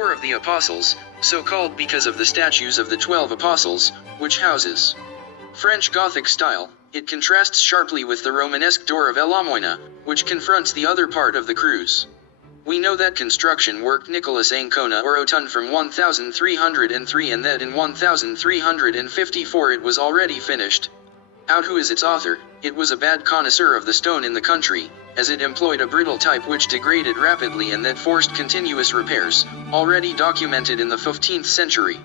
Door of the Apostles, so called because of the statues of the 12 apostles, which houses French Gothic style. It contrasts sharply with the Romanesque door of El Almoina, which confronts the other part of the cruise. We know that construction work Nicholas Ancona or Otun from 1303 and that in 1354 it was already finished. Out who is its author, it was a bad connoisseur of the stone in the country, as it employed a brittle type which degraded rapidly and that forced continuous repairs, already documented in the 15th century.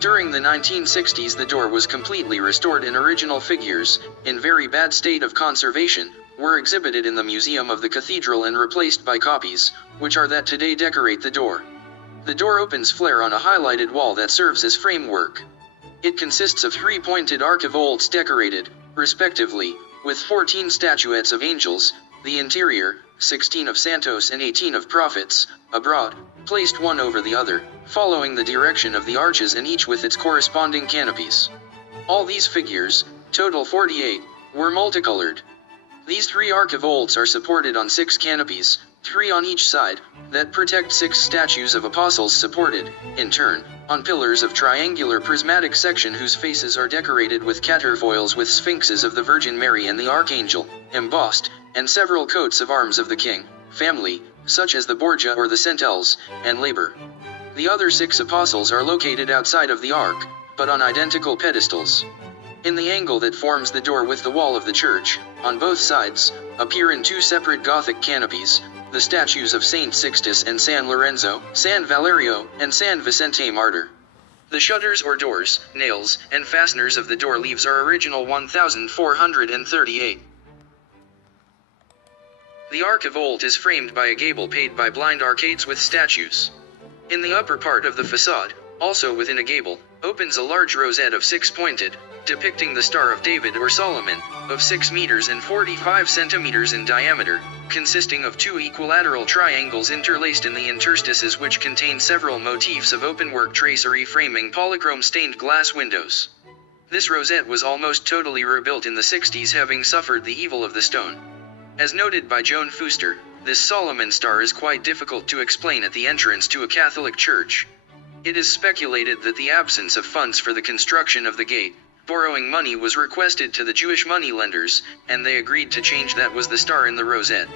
During the 1960s the door was completely restored and original figures, in very bad state of conservation, were exhibited in the museum of the cathedral and replaced by copies, which are that today decorate the door. The door opens flare on a highlighted wall that serves as framework. It consists of 3 pointed archivolts decorated, respectively, with 14 statuettes of angels, the interior, 16 of santos and 18 of prophets, abroad, placed one over the other, following the direction of the arches and each with its corresponding canopies. All these figures, total 48, were multicolored. These 3 archivolts are supported on 6 canopies, 3 on each side, that protect 6 statues of apostles supported, in turn, on pillars of triangular prismatic section whose faces are decorated with caterfoils with sphinxes of the Virgin Mary and the Archangel, embossed, and several coats of arms of the king, family, such as the Borgia or the Centelles, and Labor. The other 6 apostles are located outside of the ark, but on identical pedestals. In the angle that forms the door with the wall of the church, on both sides, appear in 2 separate Gothic canopies, the statues of Saint Sixtus and San Lorenzo, San Valerio, and San Vicente Martyr. The shutters or doors, nails, and fasteners of the door leaves are original 1438. The archivolt is framed by a gable paid by blind arcades with statues. In the upper part of the facade, also within a gable, opens a large rosette of 6-pointed, depicting the Star of David or Solomon, of 6 meters and 45 centimeters in diameter, consisting of 2 equilateral triangles interlaced in the interstices which contain several motifs of openwork tracery framing polychrome stained glass windows. This rosette was almost totally rebuilt in the 60s, having suffered the evil of the stone. As noted by Joan Fuster, this Solomon star is quite difficult to explain at the entrance to a Catholic church. It is speculated that the absence of funds for the construction of the gate, borrowing money was requested to the Jewish moneylenders, and they agreed to change that was the star in the rosette.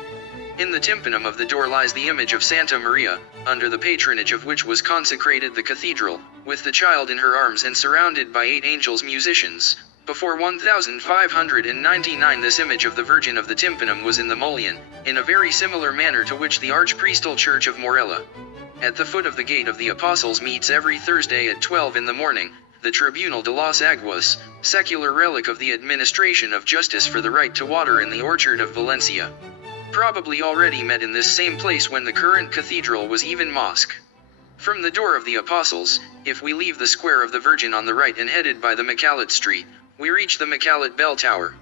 In the tympanum of the door lies the image of Santa Maria, under the patronage of which was consecrated the cathedral, with the child in her arms and surrounded by 8 angels musicians. Before 1599 this image of the Virgin of the tympanum was in the mullion, in a very similar manner to which the archpriestal church of Morella. At the foot of the Gate of the Apostles meets every Thursday at 12 in the morning, the Tribunal de las Aguas, secular relic of the administration of justice for the right to water in the orchard of Valencia. Probably already met in this same place when the current cathedral was even mosque. From the Door of the Apostles, if we leave the Square of the Virgin on the right and headed by the Macalet Street, we reach the Macalet Bell Tower.